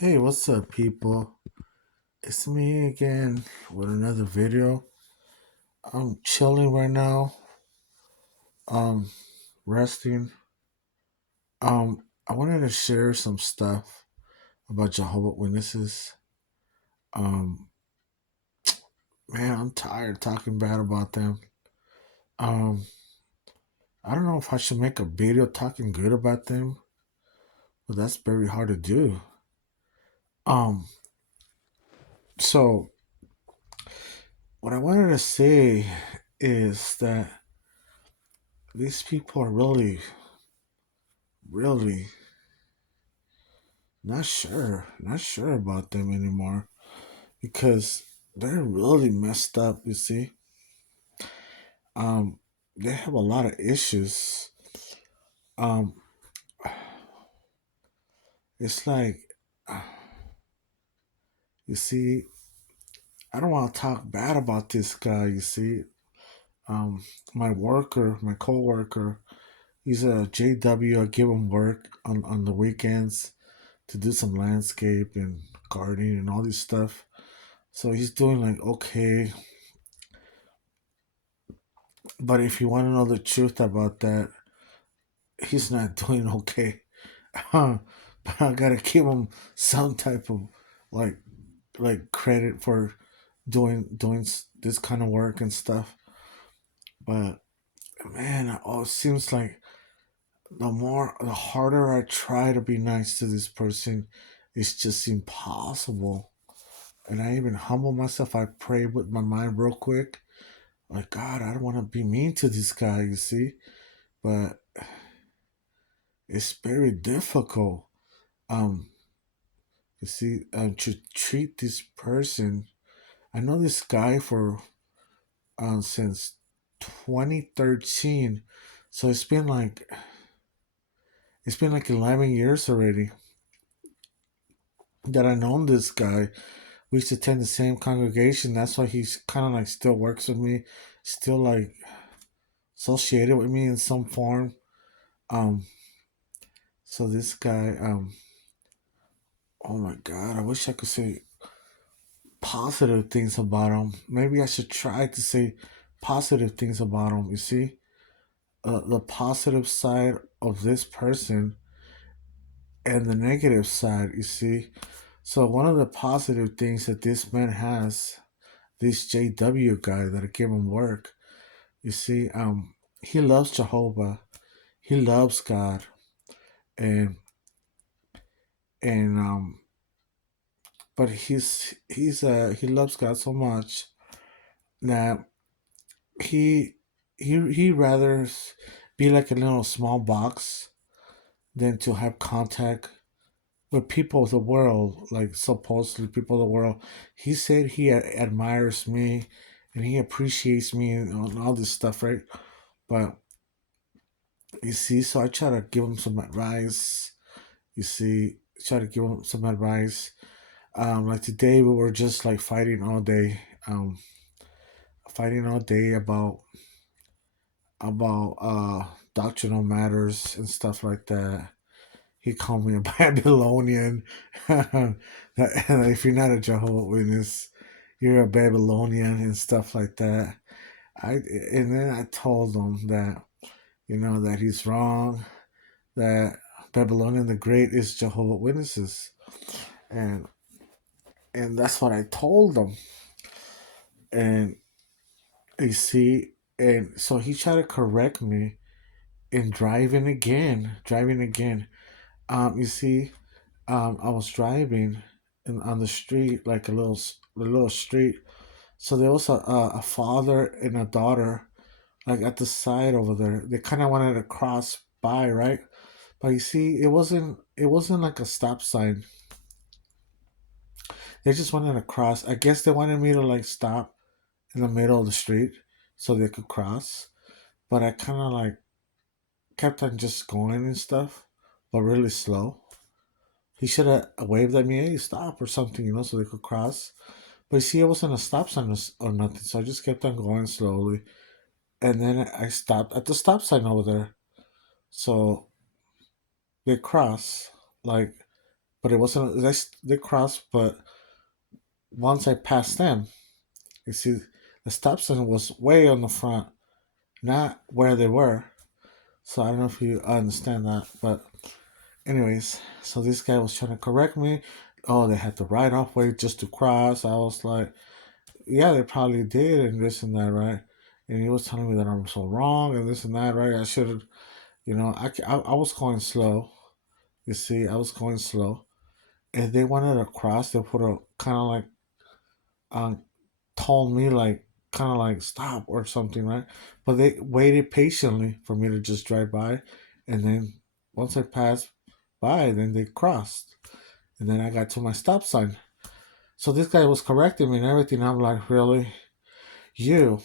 Hey, what's up, people? It's me again with another video. I'm chilling right now, um, resting. I wanted to share some stuff about Jehovah Witnesses. Um, man, I'm tired talking bad about them. Um, I don't know if I should make a video talking good about them, but that's very hard to do. Um, so what I wanted to say is that these people are really not sure about them anymore because they're really messed up. You see, um, they have a lot of issues. Um, it's like, uh, you see, I don't want to talk bad about this guy. You see, um, my coworker, he's a JW. I give him work on the weekends to do some landscape and gardening and all this stuff. So he's doing like okay. But if you want to know the truth about that, he's not doing okay. But I gotta give him some type of like credit for doing this kind of work and stuff. But man, it seems like the harder I try to be nice to this person, it's just impossible. And I even humble myself. I pray with my mind real quick, like God, I don't want to be mean to this guy. You see, but it's very difficult. Um, you see, to treat this person. I know this guy for since 2013, so it's been like 11 years already that I known this guy. We used to attend the same congregation. That's why he's kind of like still works with me, still like associated with me in some form. Um, so this guy, oh my God, I wish I could say positive things about him. Maybe I should try to say positive things about him. You see, the positive side of this person and the negative side. You see, so one of the positive things that this man has, this JW guy that I gave him work. You see, he loves Jehovah. He loves God, and and but he loves God so much that he he rather be like a little small box than to have contact with people of the world, like supposedly people of the world. He said he admires me and he appreciates me and all this stuff, right? But you see, so I try to give him some advice. You see, try to give him some advice. Like today, we were just like fighting all day about doctrinal matters and stuff like that. He called me a Babylonian. If you're not a Jehovah Witness, you're a Babylonian and stuff like that. And then I told him that that he's wrong. That Babylonian the Great is Jehovah Witnesses, and and that's what I told him. And you see, and so he tried to correct me in driving again. You see, I was driving on the street, like a little street. So there was a father and a daughter, like at the side over there. They kind of wanted to cross by, right? But you see, it wasn't like a stop sign. They just wanted to cross. I guess they wanted me to like stop in the middle of the street so they could cross. But I kind of like kept on just going and stuff, but really slow. He should have waved at me, hey, stop or something, so they could cross. But you see, it wasn't a stop sign or nothing, so I just kept on going slowly. And then I stopped at the stop sign over there. So they cross, like, but it wasn't. They crossed, but once I passed them, you see, the stop sign was way on the front, not where they were. So I don't know if you understand that, but anyways, so this guy was trying to correct me. Oh, they had the right off way just to cross. I was like, yeah, they probably did, and this and that, right? And he was telling me that I'm so wrong and this and that, right? I should have, I was going slow. You see, I was going slow. And they wanted to cross. They put a kind of like, um, told me like, kind of like stop or something, right? But they waited patiently for me to just drive by. And then once I passed by, then they crossed. And then I got to my stop sign. So this guy was correcting me and everything. I'm like, really? You?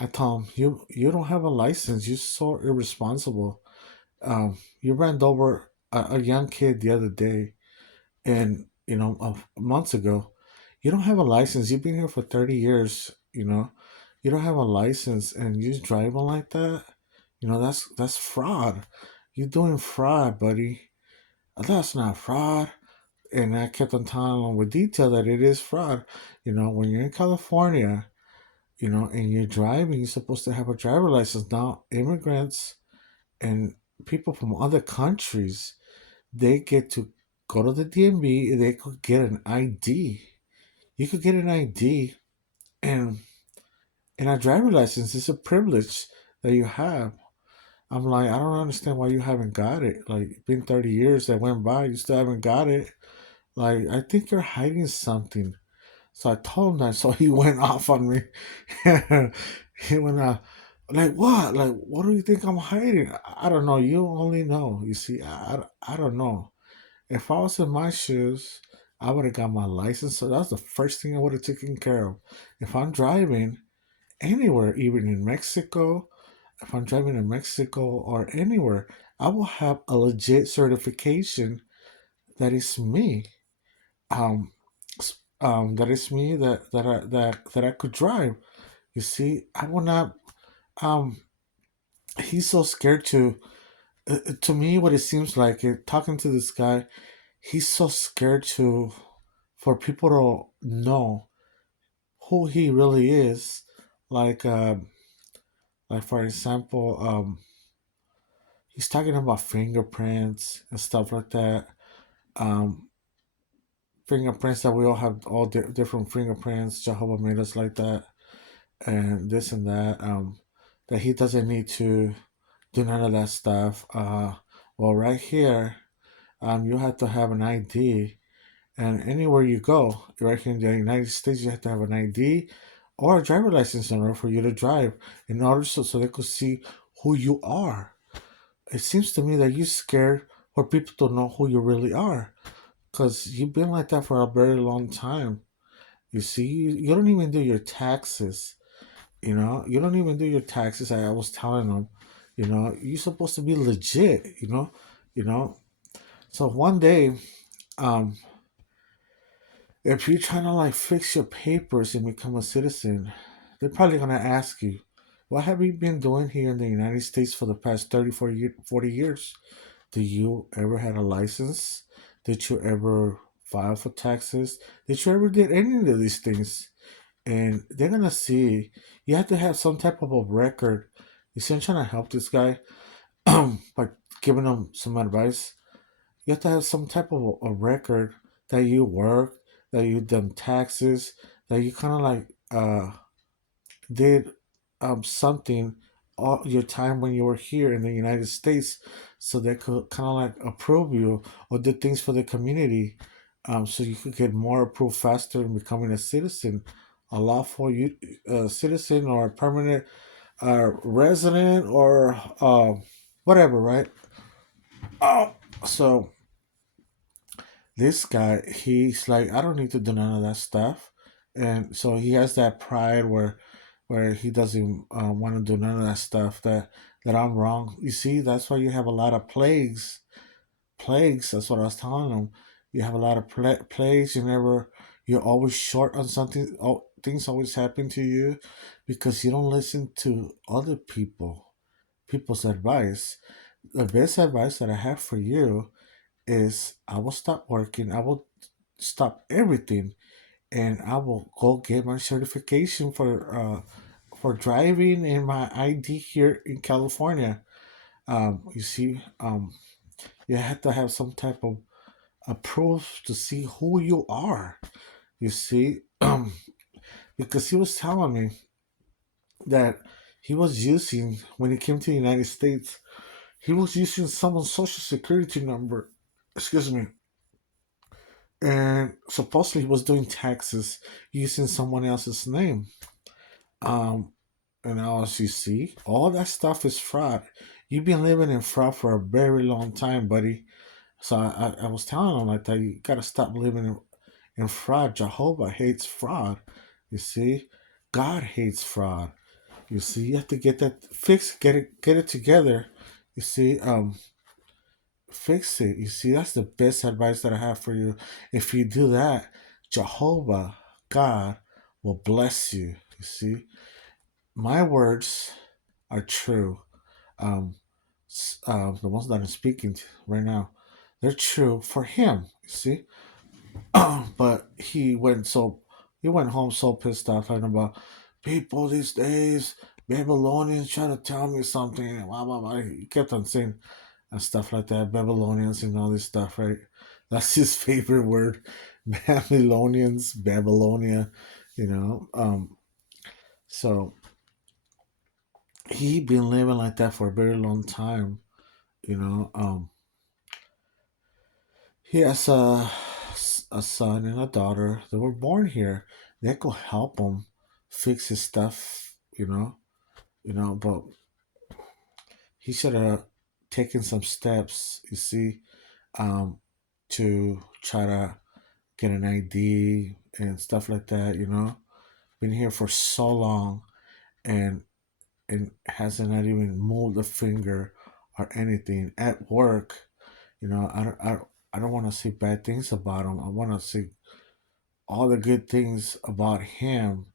I told him, you don't have a license. You're so irresponsible. You ran over a young kid the other day, and months ago. You don't have a license. You've been here for 30 years. You don't have a license, and you driving like that. That's fraud. You're doing fraud, buddy. That's not fraud. And I kept on telling him with detail that it is fraud. When you're in California, and you're driving, you're supposed to have a driver license. Now, immigrants and people from other countries, they get to go to the DMV and they could get an ID. You could get an ID, and a driver license is a privilege that you have. I'm like, I don't understand why you haven't got it. Like, it's been 30 years that went by, you still haven't got it. Like, I think you're hiding something. So I told him that. So he went off on me. He went off. Like, what? Like, what do you think I'm hiding? I don't know. You only know. You see, I don't know. If I was in my shoes, I would have got my license. So that's the first thing I would have taken care of. If I'm driving anywhere, even in Mexico, if I'm driving in Mexico or anywhere, I will have a legit certification that is me. Um, that is me that I could drive. You see, I will not. Um, he's so scared to. To me, what it seems like, talking to this guy, he's so scared to for people to know who he really is. Like, for example, he's talking about fingerprints and stuff like that. Um, Fingerprints that we all have all different fingerprints. Jehovah made us like that, and this and that. That he doesn't need to do none of that stuff. Well, right here, you have to have an ID, and anywhere you go, right here in the United States, you have to have an ID or a driver license in order for you to drive, in order so they could see who you are. It seems to me that you're scared for people to know who you really are, because you've been like that for a very long time. You see, you don't even do your taxes. You don't even do your taxes. I was telling them, you're supposed to be legit. You know. So one day, um, if you're trying to like fix your papers and become a citizen, they're probably gonna ask you, "What have you been doing here in the United States for the past 30, 40 years? Do you ever had a license? Did you ever file for taxes? Did you ever did any of these things?" And they're gonna see you have to have some type of a record. You see, I'm trying to help this guy by giving him some advice. You have to have some type of a record that you work, that you done taxes, that you kind of like did something all your time when you were here in the United States, so they could kind of like approve you or did things for the community, so you could get more approved faster in becoming a citizen, a lawful citizen or a permanent resident or whatever, right? Oh, so this guy, he's like, I don't need to do none of that stuff, and so he has that pride where he doesn't want to do none of that stuff. That I'm wrong. You see, that's why you have a lot of plagues. Plagues. That's what I was telling him. You have a lot of plagues. You're always short on something. Oh, things always happen to you because you don't listen to other people's advice. The best advice that I have for you is I will stop working. I will stop everything, and I will go get my certification for driving and my ID here in California. You see, you have to have some type of a proof to see who you are. You see, because he was telling me that he was using when he came to the United States, he was using someone's social security number. Excuse me. And supposedly he was doing taxes using someone else's name. Um, and now as you see, all that stuff is fraud. You've been living in fraud for a very long time, buddy. So I was telling him like that, you gotta stop living in fraud. Jehovah hates fraud. You see? God hates fraud. You see, you have to get that fixed, get it together. You see, fix it. You see, that's the best advice that I have for you. If you do that, Jehovah, God, will bless you. You see, my words are true. Um, the ones that I'm speaking to right now, they're true for him. You see, but he went home so pissed off talking about people these days. Babylonians trying to tell me something. Blah blah blah. He kept on saying and stuff like that. Babylonians and all this stuff, right? That's his favorite word. Babylonians, Babylonia, you know. So he been living like that for a very long time, you know. He has a son and a daughter. They were born here. They could help him fix his stuff, but he should have taken some steps, you see, um, to try to get an ID and stuff like that, Been here for so long and hasn't not even moved a finger or anything at work. I don't want to say bad things about him. I want to say all the good things about him,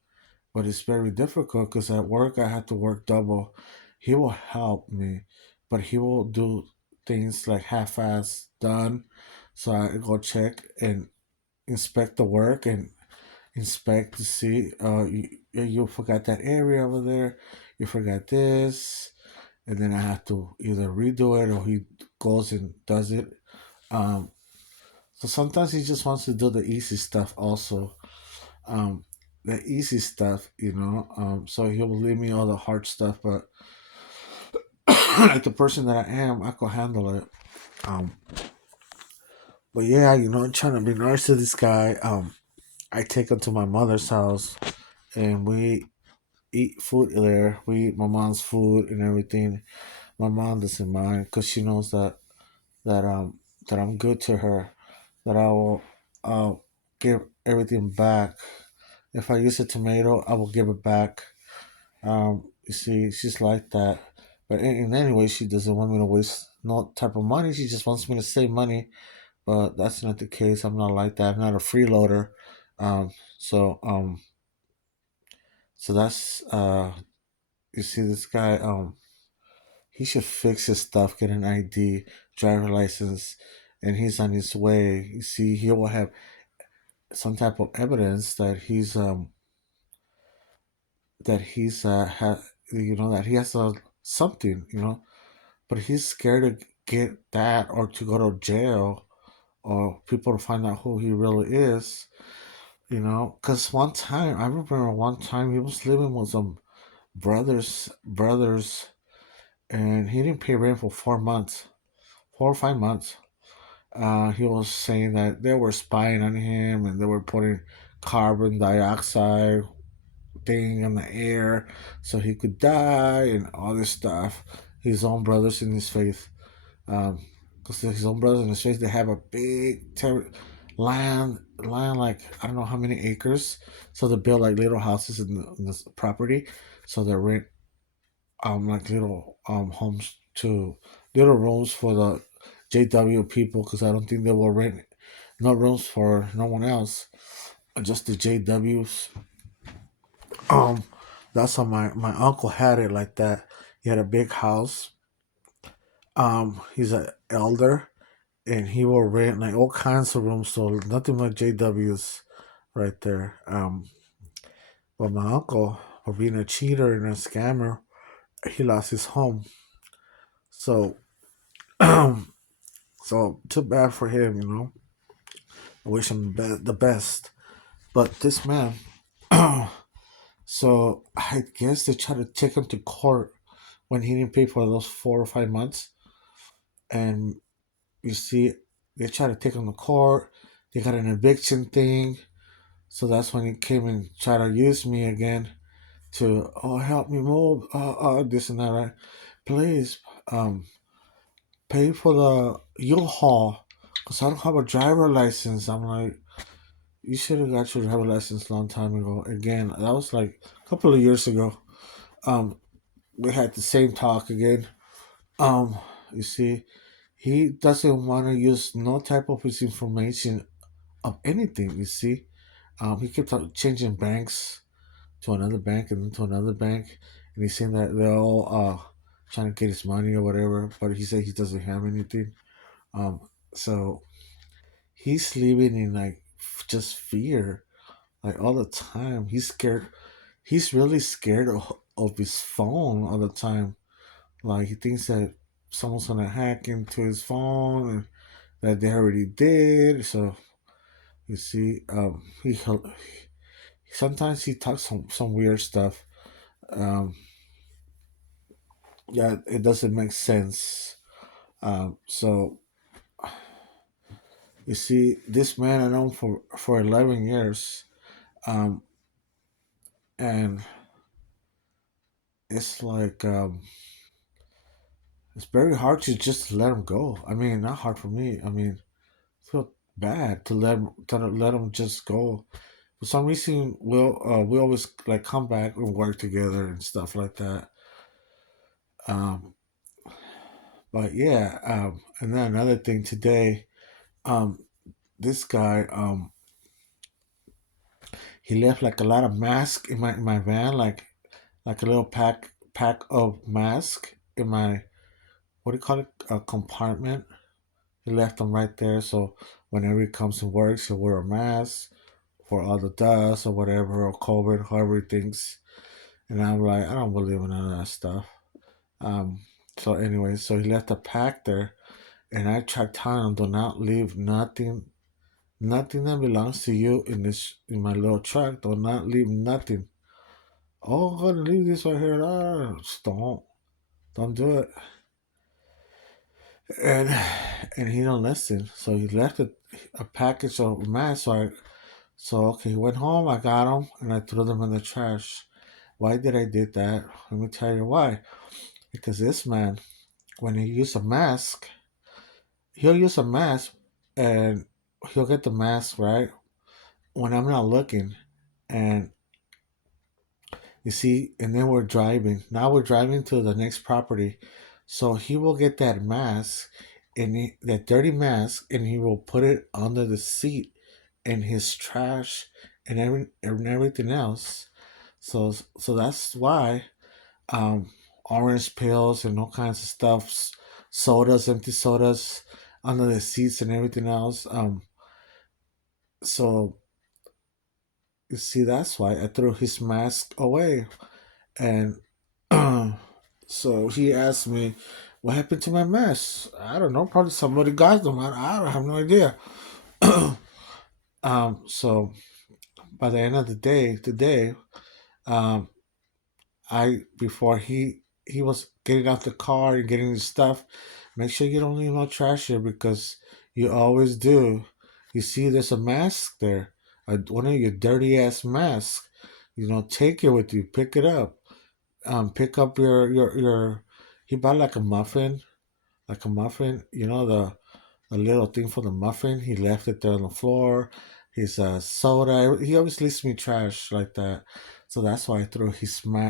but it's very difficult because at work I have to work double. He will help me, but he will do things like half-ass done. So I go check and inspect the work and inspect to see you forgot that area over there, you forgot this, and then I have to either redo it or he goes and does it. Um, so sometimes he just wants to do the easy stuff also. Um, the easy stuff, so he'll leave me all the hard stuff, but like the person that I am, I can handle it. Um, but yeah, I'm trying to be nice to this guy. I take him to my mother's house and we eat food there. We eat my mom's food and everything. My mom doesn't mind because she knows that that I'm good to her. That I will give everything back. If I use a tomato, I will give it back. You see, she's like that. But in any way, she doesn't want me to waste no type of money. She just wants me to save money. But that's not the case. I'm not like that. I'm not a freeloader. Um, so um, so that's you see this guy. He should fix his stuff, get an ID, driver license, and he's on his way. You see, he will have some type of evidence that he has something, but he's scared to get that or to go to jail or people to find out who he really is, because I remember one time he was living with some brothers, and he didn't pay rent for 4 months, 4 or 5 months. He was saying that they were spying on him and they were putting carbon dioxide thing in the air so he could die and all this stuff. His own brothers in his faith, because his own brothers in his faith, they have a big land like I don't know how many acres. So they build like little houses in this property. So they rent like little homes to little rooms for the JW people because I don't think they will rent no rooms for no one else, just the JWs. Um, that's how my uncle had it like that. He had a big house. He's an elder, and he will rent like all kinds of rooms, so nothing like JW's right there. But my uncle, for being a cheater and a scammer, he lost his home. So, so too bad for him, you know. I wish him the best. But this man, so I guess they tried to take him to court when he didn't pay for those 4 or 5 months, and you see, they tried to take him to court. They got an eviction thing, so that's when he came and tried to use me again to help me move this and that, right? Please pay for the U-Haul because I don't have a driver license. I'm like, you should have got your driver license a long time ago. Again, that was like a couple of years ago. Um, we had the same talk again. Um, you see, he doesn't want to use no type of his information of anything. You see, he kept on changing banks to another bank and then to another bank, and he's saying that they're all trying to get his money or whatever. But he said he doesn't have anything. Um, so he's living in like just fear, like all the time. He's scared. He's really scared of his phone all the time. Like he thinks that someone's gonna hack into his phone and that they already did. So you see, he sometimes he talks some weird stuff. Um, yeah, it doesn't make sense. So you see, this man I know for 11 years, um, and it's like it's very hard to just let him go. I mean, not hard for me. I mean, I feel bad to let him just go. For some reason, we always like come back and work together and stuff like that. Um, but yeah, and then another thing today, um, this guy, he left like a lot of masks in my van, like a little pack of mask in my, what do you call it, a compartment. He left them right there, so whenever he comes and works, he'll wear a mask for all the dust or whatever, or COVID, however he thinks. And I'm like, I don't believe in none of that stuff. Um, so anyway, so he left a pack there, and I tried telling him, do not leave nothing that belongs to you in my little truck. Do not leave nothing. Oh, I'm gonna leave this right here. Just don't do it. And and he don't listen. So he left a package of masks. So okay, he went home. I got them and I threw them in the trash. Why did I did that? Let me tell you why. Because this man, when he use a mask, he'll use a mask and he'll get the mask right when I'm not looking. And you see, and then we're driving. Now we're driving to the next property. So he will get that mask and that dirty mask and he will put it under the seat and his trash and everything else. So that's why um orange pills and all kinds of stuff, sodas, empty sodas under the seats and everything else. So you see, that's why I threw his mask away. And so he asked me, "What happened to my mask?" I don't know. Probably somebody got them. I don't have no idea. So by the end of the day, today, um, I before he was getting out the car and getting his stuff, make sure you don't leave no trash here because you always do. You see, there's a mask there, one of your dirty ass masks. Take it with you. Pick it up. Pick up your. He bought like a muffin. The little thing for the muffin. He left it there on the floor. His soda. He always leaves me trash like that. So that's why I threw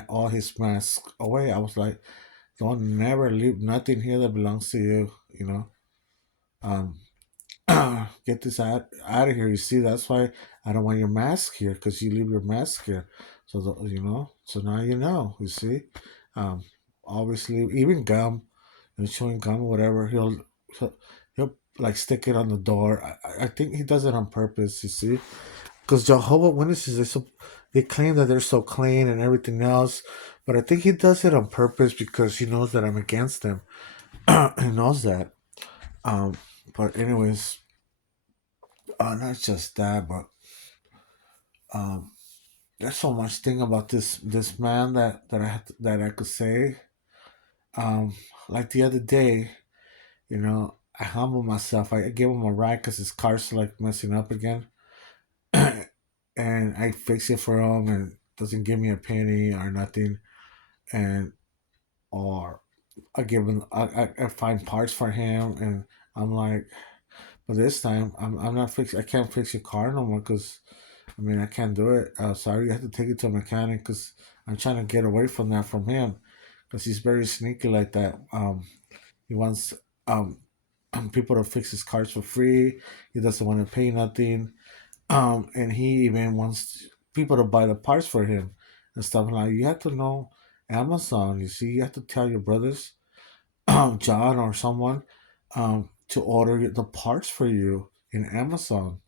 all his masks away. I was like, don't never leave nothing here that belongs to you. Um, get this out of here. You see, that's why I don't want your mask here because you leave your mask here. So so now you know. You see, um, obviously even gum and chewing gum, whatever. He'll like stick it on the door. I think he does it on purpose. You see, because Jehovah Witnesses they claim that they're so clean and everything else, but I think he does it on purpose because he knows that I'm against them. He knows that. Um, but anyways, not just that, but um, there's so much thing about this man that I could say. Um, like the other day, I humble myself. I gave him a ride because his car's like messing up again, and I fix it for him, and doesn't give me a penny or nothing, and or I give him I find parts for him, and I'm like, but this time I'm not fix. I can't fix your car no more because I mean I can't do it. Sorry, you have to take it to a mechanic because I'm trying to get away from that from him because he's very sneaky like that. He wants um people to fix his cars for free. He doesn't want to pay nothing. And he even wants people to buy the parts for him and stuff like. You have to know Amazon. You see, you have to tell your brothers, John or someone, to order the parts for you in Amazon.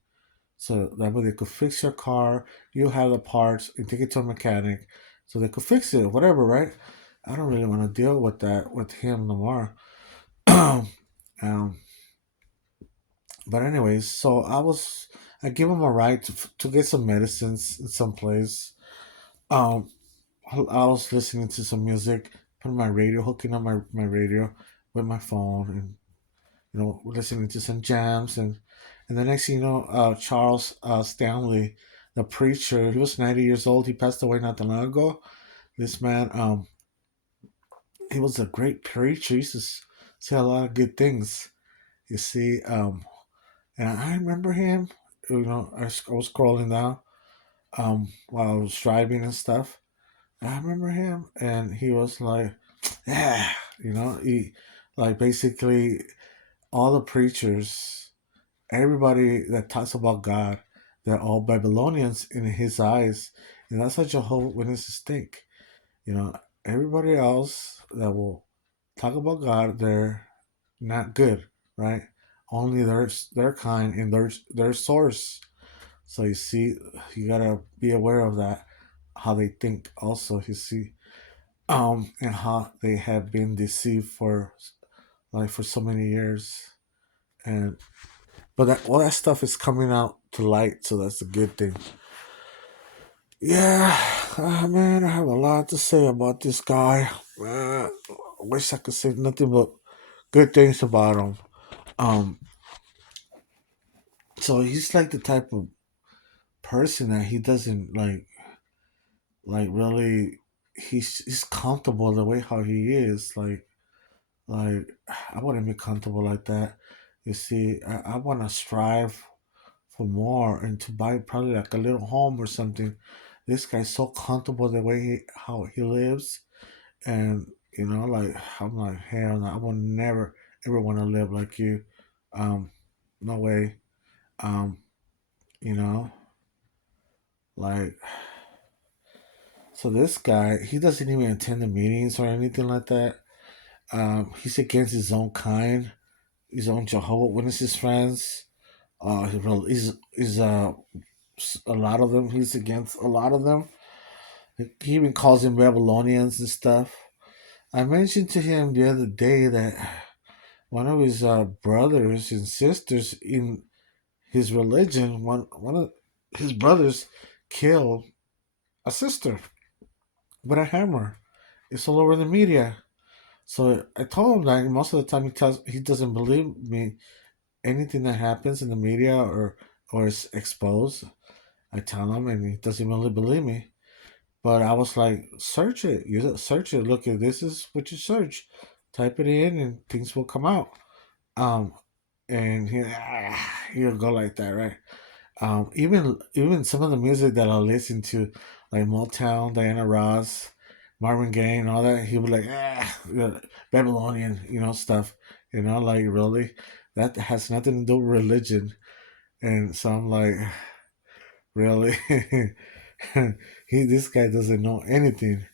So that way they could fix your car. You have the parts and take it to a mechanic, so they could fix it, whatever, right? I don't really want to deal with that with him no more. um, but anyways, so I give him a ride to get some medicines in some place. Um, I was listening to some music, putting my radio, hooking up my radio with my phone, and listening to some jams, and the next thing you know, Charles Stanley, the preacher, he was 90 years old. He passed away not that long ago. This man, he was a great preacher. He used to say a lot of good things. You see, and I remember him. I was scrolling down while I was driving and stuff. I remember him, and he was like, "Yeah," he like basically all the preachers, everybody that talks about God, they're all Babylonians in his eyes, and that's how Jehovah Witnesses think. You know, everybody else that will talk about God, they're not good, right? Only their kind and their source. So you see, you gotta be aware of that, how they think. Also, you see, and how they have been deceived for so many years, and but all that stuff is coming out to light, so that's a good thing. Yeah, man, I have a lot to say about this guy. I wish I could say nothing but good things about him. Um, so he's like the type of person that he doesn't really. He's comfortable the way how he is. Like I wouldn't be comfortable like that. You see, I want to strive for more and to buy probably like a little home or something. This guy's so comfortable the way how he lives, and like I'm like hell no, I will never ever want to live like you. No way. Um, you know, like so this guy he doesn't even attend the meetings or anything like that. He's against his own kind, his own Jehovah Witnesses friends. He's a lot of them. He's against a lot of them. He even calls them Babylonians and stuff. I mentioned to him the other day that one of his brothers and sisters in his religion, one of his brothers killed a sister with a hammer. It's all over the media. So I told him that most of the time he doesn't believe me anything that happens in the media or is exposed. I tell him and he doesn't really believe me. But I was like, search it. You search it. Look, at this is what you search. Type it in, and things will come out. Um, and he'll go like that, right? Even some of the music that I listen to, like Motown, Diana Ross, Marvin Gaye, and all that, he would like Babylonian, stuff. Like really, that has nothing to do with religion. And so I'm like, really, this guy doesn't know anything.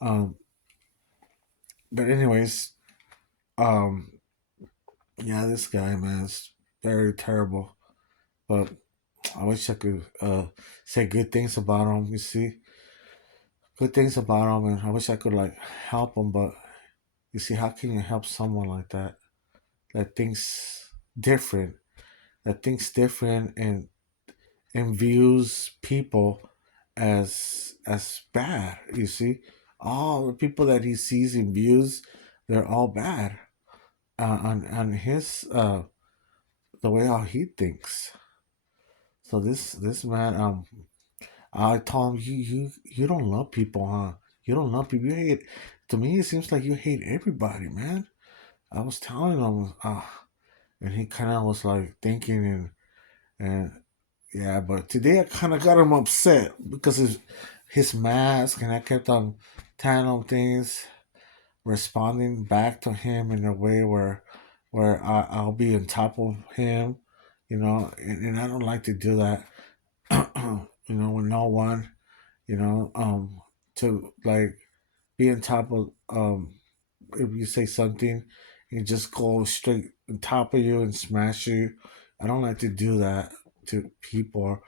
Um, but anyways, um, yeah, this guy, man. very terrible. But I wish I could say good things about him. You see, good things about him, and I wish I could like help him. But you see, how can you help someone like that that thinks different, that thinks different, and views people as bad? You see, all the people that he sees and views, they're all bad on his the way how he thinks. So this man, I told him, you don't love people, huh? You don't love people. You hate. To me, it seems like you hate everybody, man. I was telling him, and he kind of was like thinking, and yeah, but today I kind of got him upset because his mask, and I kept on telling him things, responding back to him in a way where I'll be on top of him, and I don't like to do that, with no one, to like be on top of if you say something and just go straight on top of you and smash you. I don't like to do that to people,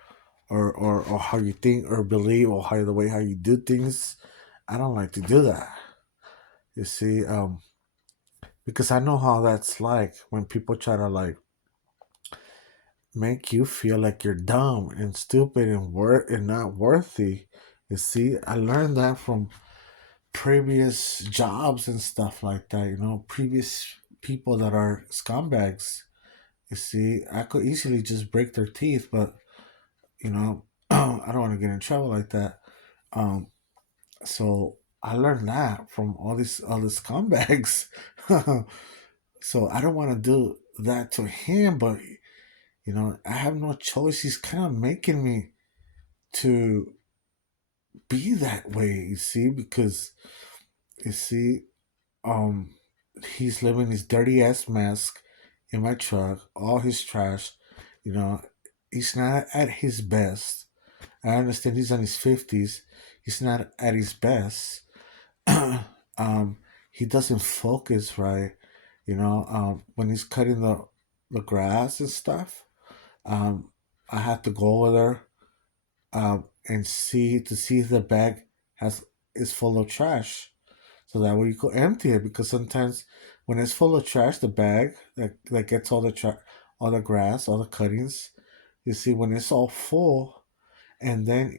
or how you think or believe, or how the way how you do things. I don't like to do that. You see, because I know how that's like when people try to like make you feel like you're dumb and stupid and not worthy. You see, I learned that from previous jobs and stuff like that. Previous people that are scumbags. You see, I could easily just break their teeth, but I don't want to get in trouble like that. Um, so I learned that from all these scumbags. So I don't want to do that to him, but I have no choice. He's kind of making me to be that way. You see, because you see, um, he's living his dirty ass mask in my truck, all his trash. You know, he's not at his best. I understand he's in his 50s. He's not at his best. um, he doesn't focus right. When he's cutting the grass and stuff, um, I have to go over there and see if the bag has is full of trash, so that way you could empty it. Because sometimes when it's full of trash, the bag that gets all the grass, all the cuttings, you see, when it's all full, and then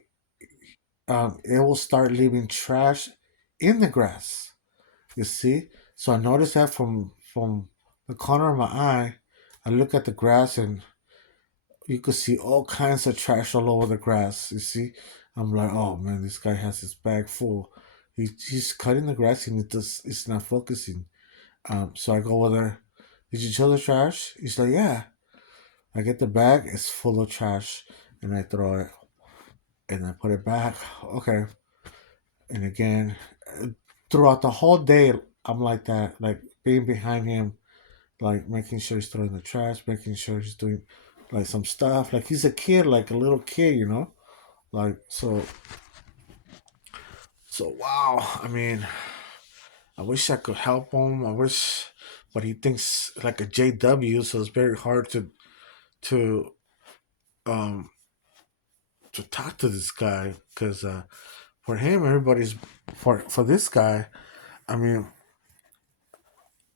it will start leaving trash in the grass. You see, so I noticed that from the corner of my eye. I look at the grass, and you could see all kinds of trash all over the grass. You see, I'm like, oh man, this guy has his bag full. He's cutting the grass, and it's not focusing. So I go over there. Did you show the trash? He's like, yeah. I get the bag. It's full of trash, and I throw it, and I put it back. Okay, and again, throughout the whole day, I'm like that, like being behind him, like making sure he's throwing the trash, making sure he's doing like some stuff. Like he's a kid, like a little kid. Like so wow. I mean, I wish I could help him. I wish, but he thinks like a JW, so it's very hard to um to talk to this guy because for him, everybody's for this guy. I mean,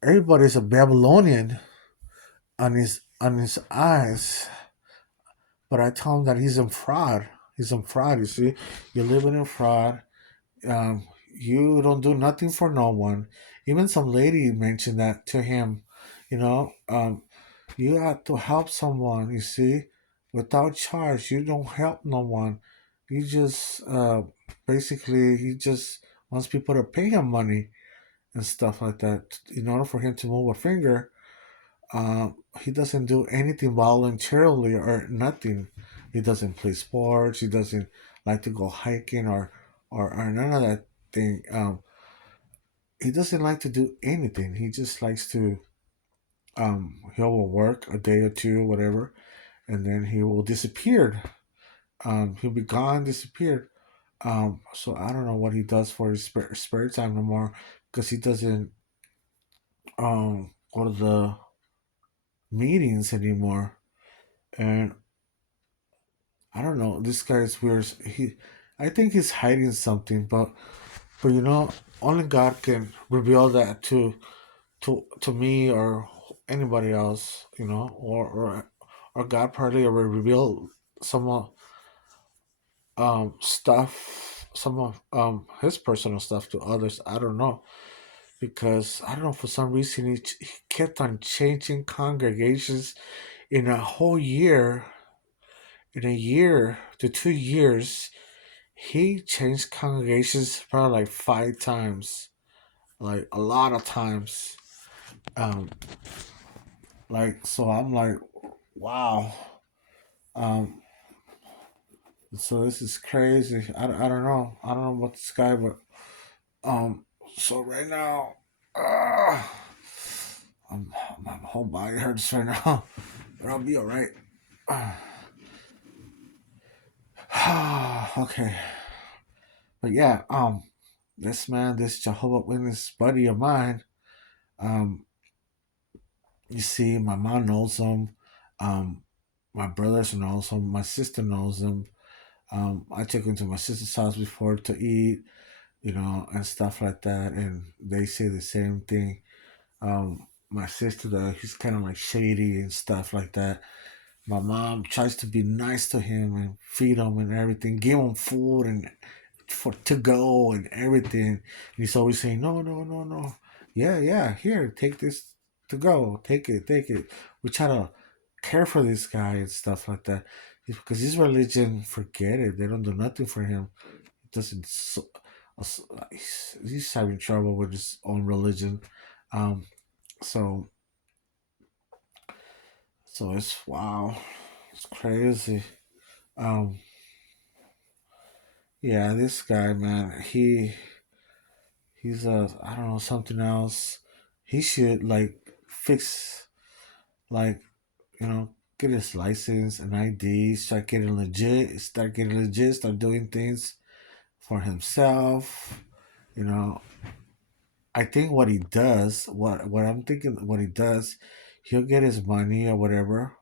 everybody's a Babylonian on his eyes. But I tell him that he's in fraud. He's in fraud. You see, you're living in fraud. You don't do nothing for no one. Even some lady mentioned that to him. You know, you have to help someone. You see, without charge, you don't help no one. You just basically he just wants people to pay him money and stuff like that in order for him to move a finger. He doesn't do anything voluntarily or nothing. He doesn't play sports. He doesn't like to go hiking or none of that thing. He doesn't like to do anything. He just likes to he will work a day or two, whatever, and then he will disappear. He'll be gone, disappeared. So I don't know what he does for his spare time no more because he doesn't go to the meetings anymore. And I don't know. This guy is weird. I think he's hiding something, but only God can reveal that to me or anybody else. Or God probably will reveal some stuff, some of his personal stuff to others. I don't know, because I don't know, for some reason he kept on changing congregations in a whole year. In a year to 2 years, he changed congregations probably like 5 times, like a lot of times. Um, so I'm like, wow. Um, so this is crazy. I don't know. I don't know what this guy, but um, so right now, uh, my whole body hurts right now, but I'll be all right. Okay, but yeah, this Jehovah Witness buddy of mine, um, you see, my mom knows him, um, my brothers knows him, my sister knows him. I took him to my sister's house before to eat, and stuff like that, and they say the same thing. My sister, though, he's kind of like shady and stuff like that. My mom tries to be nice to him and feed him and everything, give him food and for to go and everything. And he's always saying, no, no, no, no. Yeah, yeah, here, take this to go. Take it, take it. We try to care for this guy and stuff like that. Because his religion, forget it. They don't do nothing for him. It doesn't. He's having trouble with his own religion. Um, so it's wow. It's crazy. Um, yeah, this guy, man, he's I don't know, something else. He should like fix, like, get his license and ID, start getting legit, start doing things for himself. You know, I think what he does, what I'm thinking, what he does, he'll get his money or whatever.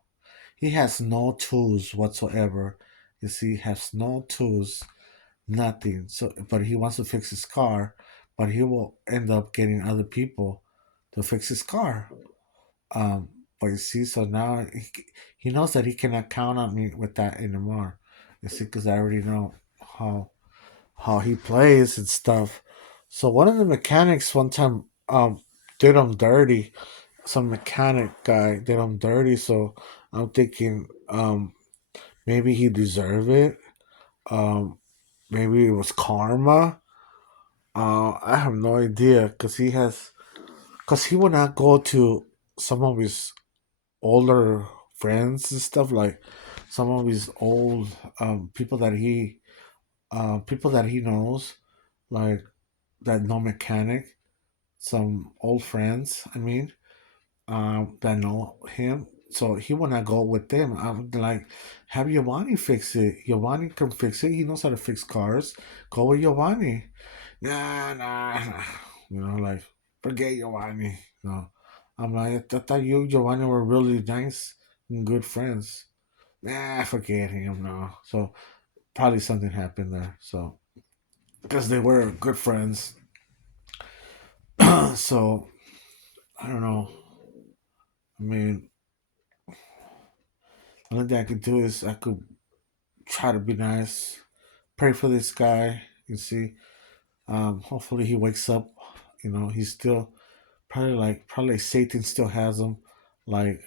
He has no tools whatsoever. You see, he has no tools, nothing. So, but he wants to fix his car, but he will end up getting other people to fix his car. Um, but you see, so now he knows that he cannot count on me with that anymore. You see, because I already know how he plays and stuff. So one of the mechanics one time did him dirty. Some mechanic guy did him dirty. So I'm thinking maybe he deserved it. Um, maybe it was karma. I have no idea, because he would not go to some of his older friends and stuff, like some of his old people that he knows, like that know mechanic, some old friends. I mean, that know him. So he would not go with them. I'm like, have Giovanni fix it. Giovanni can fix it. He knows how to fix cars. Go with Giovanni. Nah, nah, nah. Like, forget Giovanni. No. I'm like, I thought you and Giovanni were really nice and good friends. Nah, forget him. No. So probably something happened there. So, because they were good friends. So I don't know. I mean, the only thing I could do is I could try to be nice, pray for this guy. You see, hopefully he wakes up. He's still probably Satan still has him like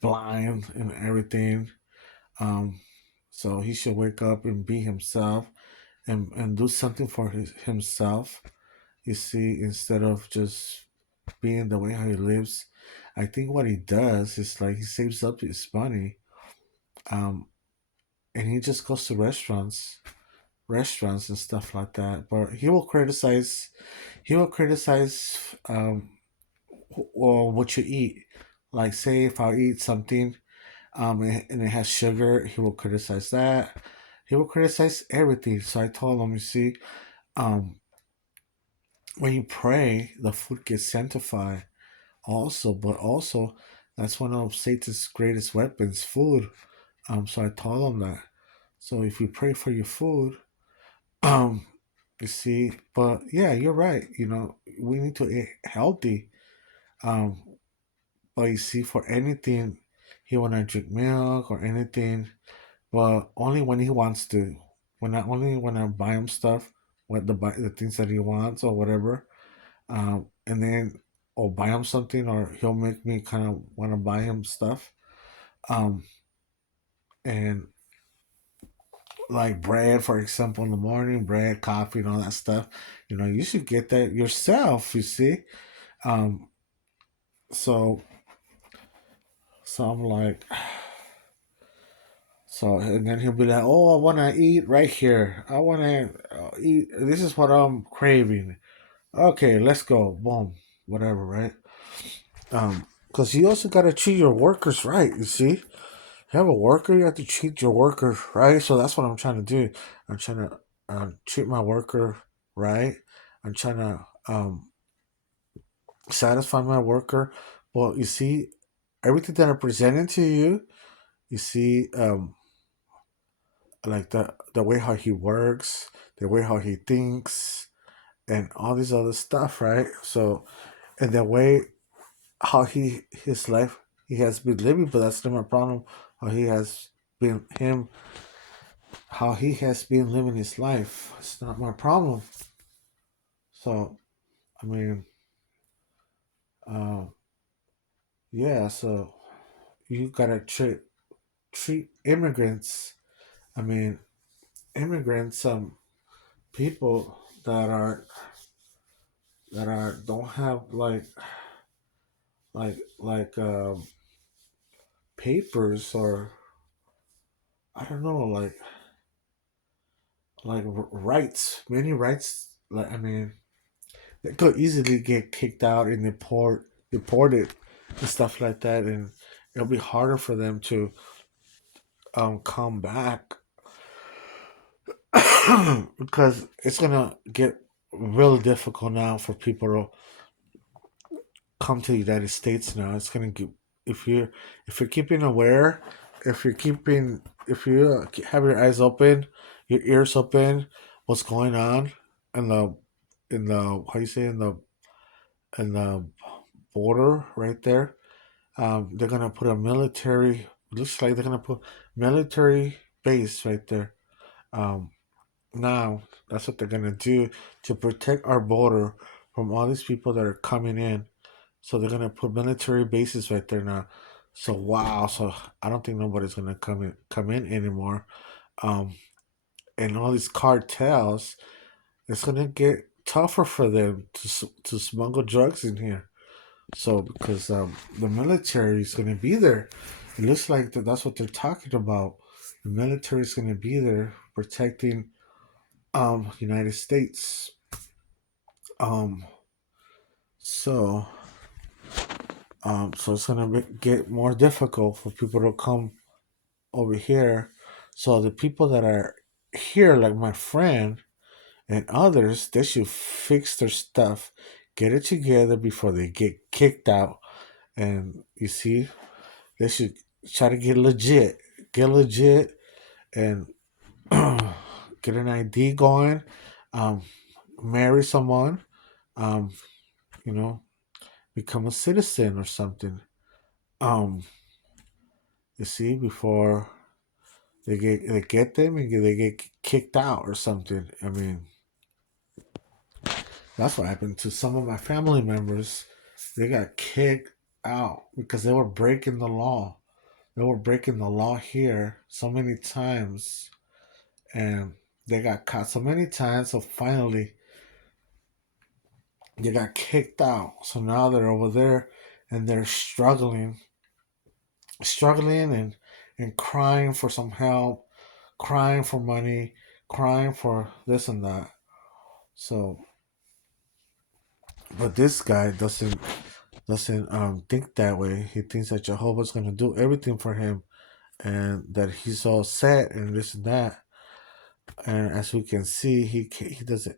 blind and everything. Um, so he should wake up and be himself and do something for himself. You see, instead of just being the way how he lives. I think what he does is like he saves up his money, um, and he just goes to restaurants and stuff like that. But he will criticize or what you eat. Like, say if I eat something and it has sugar, he will criticize that. He will criticize everything. So I told him, you see, um, when you pray, the food gets sanctified also, but also That's one of Satan's greatest weapons, food. So I told him that. So if you pray for your food, um, you see, but yeah, you're right. We need to eat healthy. Um, but you see, for anything, he wanna drink milk or anything, but only when he wants to. When I buy him stuff, the things that he wants or whatever, and then or buy him something, or he'll make me kind of want to buy him stuff, um, and like bread, for example, in the morning, bread, coffee, and all that stuff. You should get that yourself. You see, um, so I'm like, so, and then he'll be like, "Oh, I want to eat right here. I want to eat. This is what I'm craving." Okay, let's go. Boom, whatever, right? Because you also gotta treat your workers right. You see, you have a worker, you have to treat your worker right. So that's what I'm trying to do. I'm trying to treat my worker right. I'm trying to satisfy my worker. Well, you see, everything that I'm presenting to you, you see, like the way how he works, the way how he thinks, and all this other stuff, right? So, and the way how his life he has been living, but that's not my problem. How he has been him, how he has been living his life. It's not my problem. So I mean, uh, yeah. So you gotta treat immigrants. I mean, immigrants, people that don't have like papers, or I don't know, rights, many rights. Like, I mean, they could easily get kicked out and deported and stuff like that, and it'll be harder for them to come back because it's gonna get really difficult now for people to come to the United States now. It's gonna get if you if you're keeping aware, if you have your eyes open, your ears open, what's going on in the how you say in the border right there. They're gonna put a military. Looks like they're gonna put military base right there. Um, Now that's what they're gonna do to protect our border from all these people that are coming in. So they're gonna put military bases right there now. So wow, so I don't think nobody's gonna come in anymore. Um, and all these cartels, it's gonna get tougher for them to smuggle drugs in here. So because the military is gonna be there, it looks like that's what they're talking about. The military is gonna be there protecting United States. Um so so it's gonna get more difficult for people to come over here. So the people that are here, like my friend and others, they should fix their stuff, get it together before they get kicked out. And you see, they should try to get legit, and get an ID going, um, marry someone, um, you know, become a citizen or something. Um, you see, before they get them and they get kicked out or something. I mean, that's what happened to some of my family members. They got kicked out because they were breaking the law. They were breaking the law here so many times, and they got caught so many times. So finally, they got kicked out. So now they're over there, and they're struggling and crying for some help, crying for money, crying for this and that. So, but this guy doesn't think that way. He thinks that Jehovah's gonna do everything for him, and that he's all set and this and that. And as we can see, he doesn't.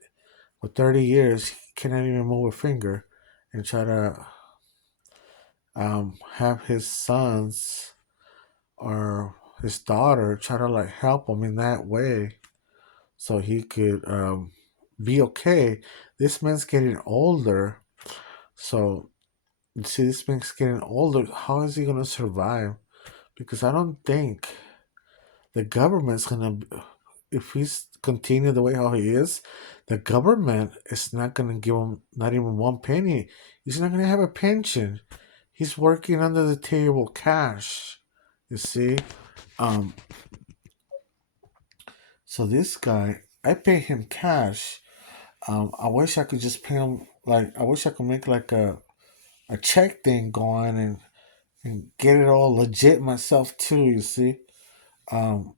For 30 years, he cannot even move a finger, and try to have his sons or his daughter try to like help him in that way so he could be okay. This man's getting older, so you see, this man's getting older. How is he gonna survive? Because I don't think the government's gonna, if he's continue the way how he is, the government is not gonna give him not even one penny. He's not gonna have a pension. He's working under the table cash. You see, um, so this guy, I pay him cash. I wish I could just pay him like I wish I could make like a check thing going and get it all legit myself too. You see, um,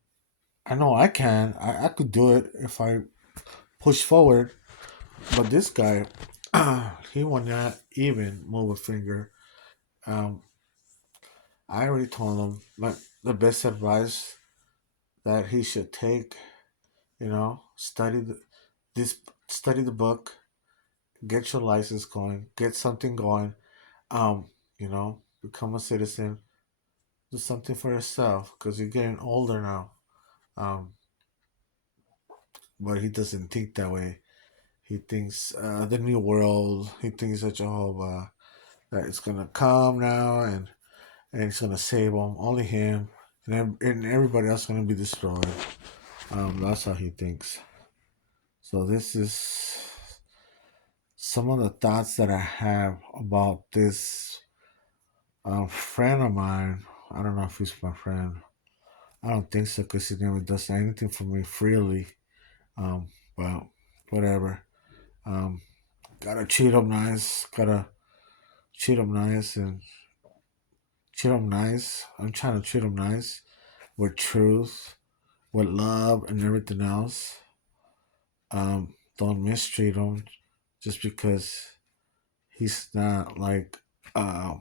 I know I can. I could do it if I push forward. But this guy, he will not even move a finger. Um, I already told him like the best advice that he should take. This, study the book, get your license going, get something going. Become a citizen, do something for yourself because you're getting older now. Um, but he doesn't think that way. He thinks the new world. He thinks that Jehovah that it's gonna come now and it's gonna save him, only him, and everybody else gonna be destroyed. That's how he thinks. So this is some of the thoughts that I have about this friend of mine. I don't know if he's my friend. I don't think so because he never does anything for me freely. Um, but whatever. Um, gotta treat him nice. Gotta treat him nice and treat him nice. I'm trying to treat him nice with truth, with love, and everything else. Don't mistreat him just because he's not how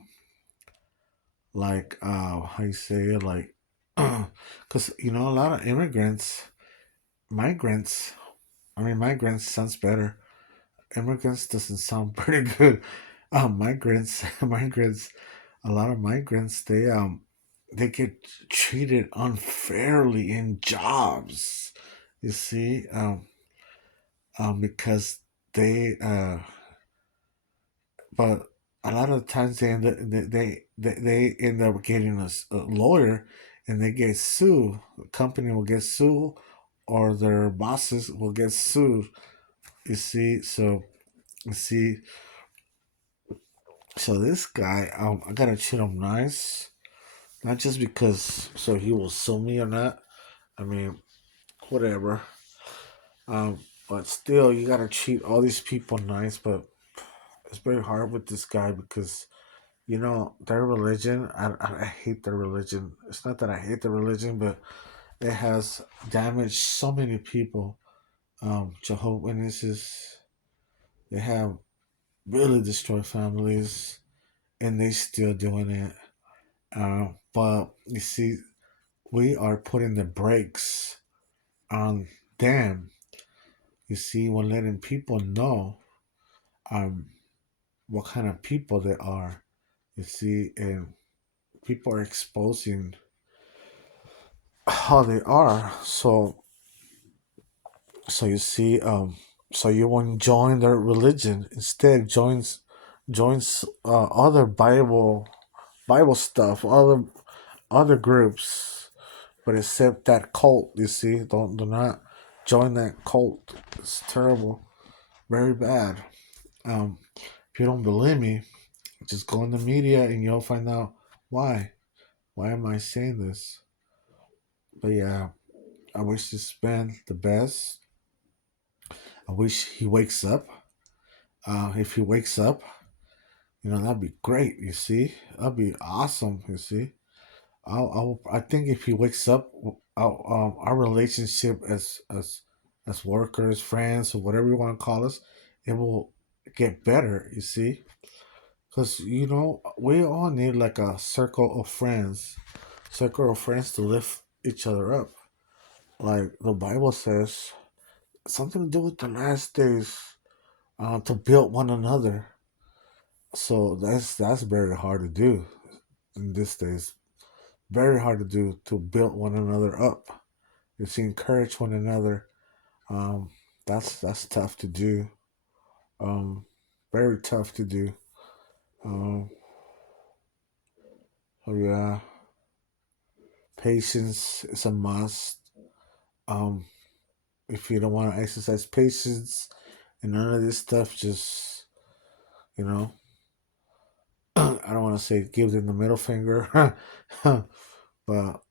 you say it, because a lot of migrants. I mean, migrants sounds better. Immigrants doesn't sound pretty good. Migrants, a lot of migrants, they get treated unfairly in jobs. You see, because they but a lot of times they end up getting a lawyer, and they get sued. The company will get sued, or their bosses will get sued. You see, so you see, so this guy, I gotta treat him nice, not just because so he will sue me or not. I mean, whatever. Um, but still, you gotta treat all these people nice. But it's very hard with this guy because their religion. I hate their religion. It's not that I hate the religion, but it has damaged so many people. Jehovah Witnesses, they have really destroyed families, and they still doing it. But you see, we are putting the brakes on them. You see, we're letting people know um what kind of people they are. You see, and people are exposing how they are. So you see, so you won't join their religion. Instead, joins other Bible stuff, other groups, but except that cult. You see, don't do not join that cult. It's terrible, very bad. If you don't believe me, just go in the media and you'll find out why. Why am I saying this? But yeah, I wish this man the best. I wish he wakes up. If he wakes up, that'd be great. You see, that'd be awesome. You see, I think if he wakes up, our relationship as workers, friends, or whatever you want to call us, it will get better. You see, because we all need like a circle of friends to lift each other up. Like the Bible says, something to do with the last days, to build one another. So that's very hard to do in these days. Very hard to do, to build one another up. You see, encourage one another. Um, that's tough to do. Um, Very tough to do. Um, so yeah, patience is a must. Um, if you don't want to exercise patience and none of this stuff, just you know, I don't want to say give them the middle finger, but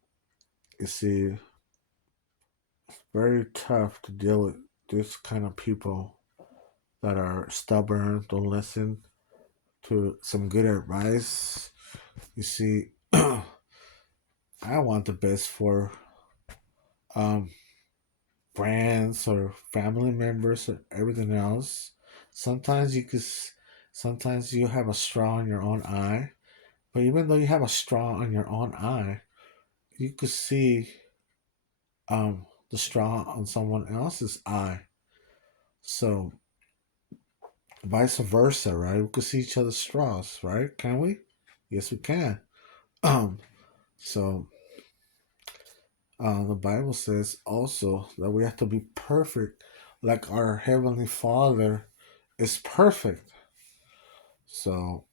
you see, very tough to deal with this kind of people that are stubborn, don't listen to some good advice. You see, I want the best for um, friends or family members or everything else. Sometimes you could, sometimes you have a straw in your own eye, but even though you have a straw in your own eye, you could see the straw on someone else's eye. So vice versa, right? We could see each other's straws, right? Can we? Yes, we can. Um, so the Bible says also that we have to be perfect, like our heavenly Father is perfect. So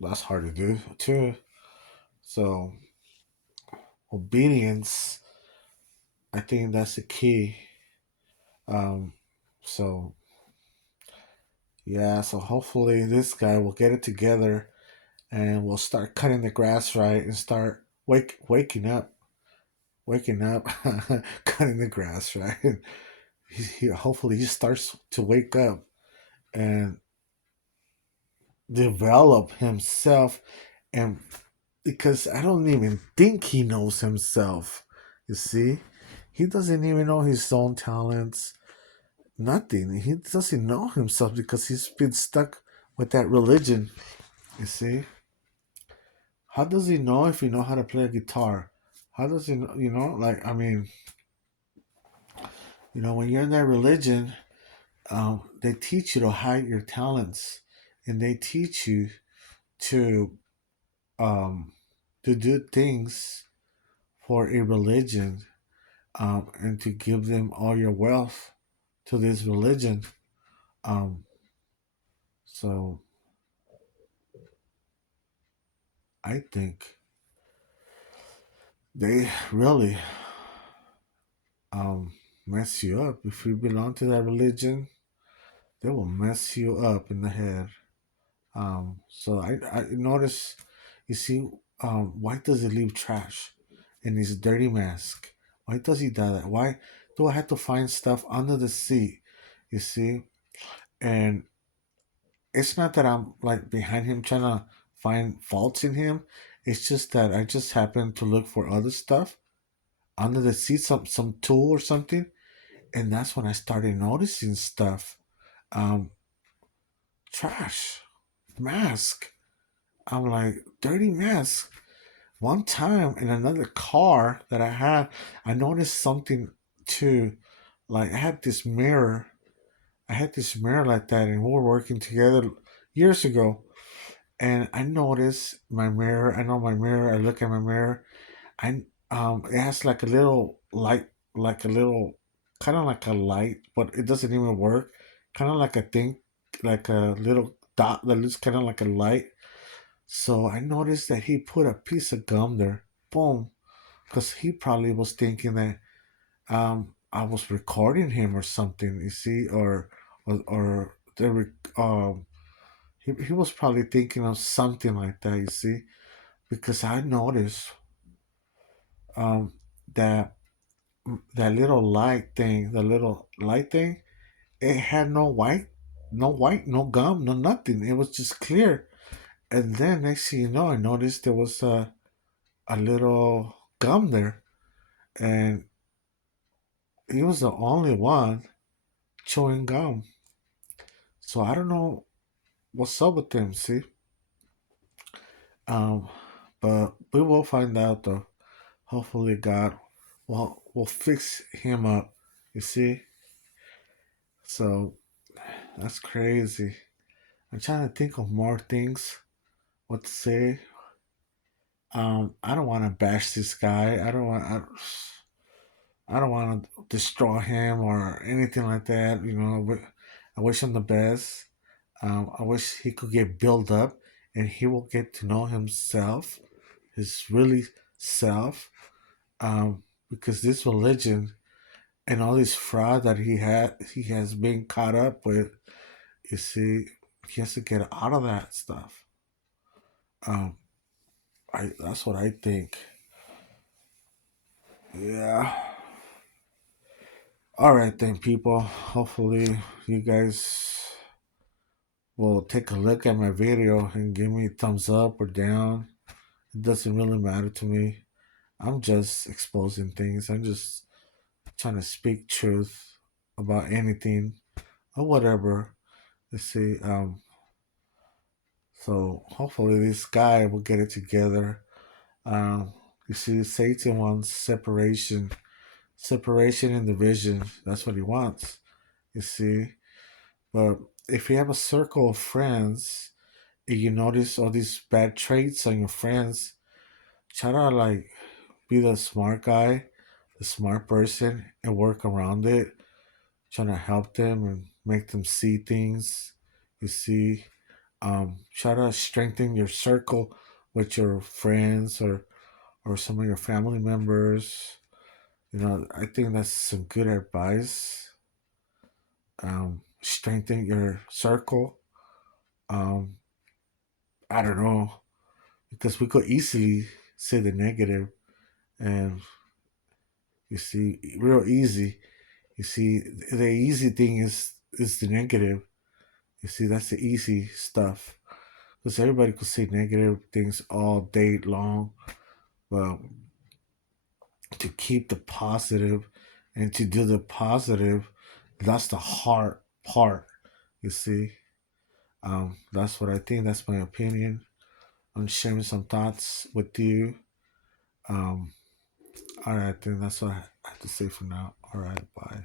that's hard to do too. So obedience, I think that's the key. Um, so yeah, so hopefully this guy will get it together and we'll start cutting the grass right and start waking up, cutting the grass right. Hopefully he starts to wake up and develop himself, and because I don't even think he knows himself. You see, he doesn't even know his own talents. Nothing. He doesn't know himself because he's been stuck with that religion. You see, how does he know if he know how to play a guitar? How does he know? You know, like I mean, when you're in that religion, they teach you to hide your talents, and they teach you to um, to do things for a religion, and to give them all your wealth to this religion. Um, so I think they really um, mess you up. If you belong to that religion, they will mess you up in the head. So I notice, you see, why does he leave trash in his dirty mask? Why does he do that? Why do I have to find stuff under the seat? You see, and it's not that I'm like behind him trying to find faults in him. It's just that I just happen to look for other stuff under the seat, some tool or something, and that's when I started noticing stuff. Um, Trash, mask. I'm like dirty mask. One time in another car that I had, I noticed something too. Like I had this mirror. I had this mirror like that, and we were working together years ago. And I noticed my mirror. I know my mirror. I look at my mirror. It has like a little light, like a little, kind of like a light, but it doesn't even work. Kind of like a thing, like a little dot that looks kind of like a light. So I noticed that he put a piece of gum there. Boom, because he probably was thinking that I was recording him or something. You see, or he was probably thinking of something like that. You see, because I noticed um, that that little light thing, the little light thing, it had no gum, no nothing. It was just clear. And then next thing you know, I noticed there was a little gum there, and he was the only one chewing gum. So I don't know what's up with him. See, um, but we will find out though. Hopefully, God will fix him up. You see, so that's crazy. I'm trying to think of more things what to say. I don't want to bash this guy. I don't want to destroy him or anything like that. I wish him the best. I wish he could get built up and he will get to know himself, his really self. Because this religion and all this fraud that he has been caught up with, you see, he has to get out of that stuff. Um, that's what I think. Yeah. All right then, people. Hopefully, you guys will take a look at my video and give me a thumbs up or down. It doesn't really matter to me. I'm just exposing things. I'm just trying to speak truth about anything or whatever. Let's see. So hopefully this guy will get it together. Um, you see, Satan wants separation, separation and division. That's what he wants. You see, but if you have a circle of friends and you notice all these bad traits on your friends, try to like be the smart guy, the smart person, and work around it. Trying to help them and make them see things. You see, try to strengthen your circle with your friends or some of your family members. I think that's some good advice. Strengthen your circle. Um, I don't know, because we could easily say the negative, and you see, real easy. You see, the easy thing is the negative. You see, that's the easy stuff. Because everybody could say negative things all day long. But to keep the positive and to do the positive, that's the hard part. You see, that's what I think. That's my opinion. I'm sharing some thoughts with you. Um, all right, then that's what I have to say for now. All right, bye.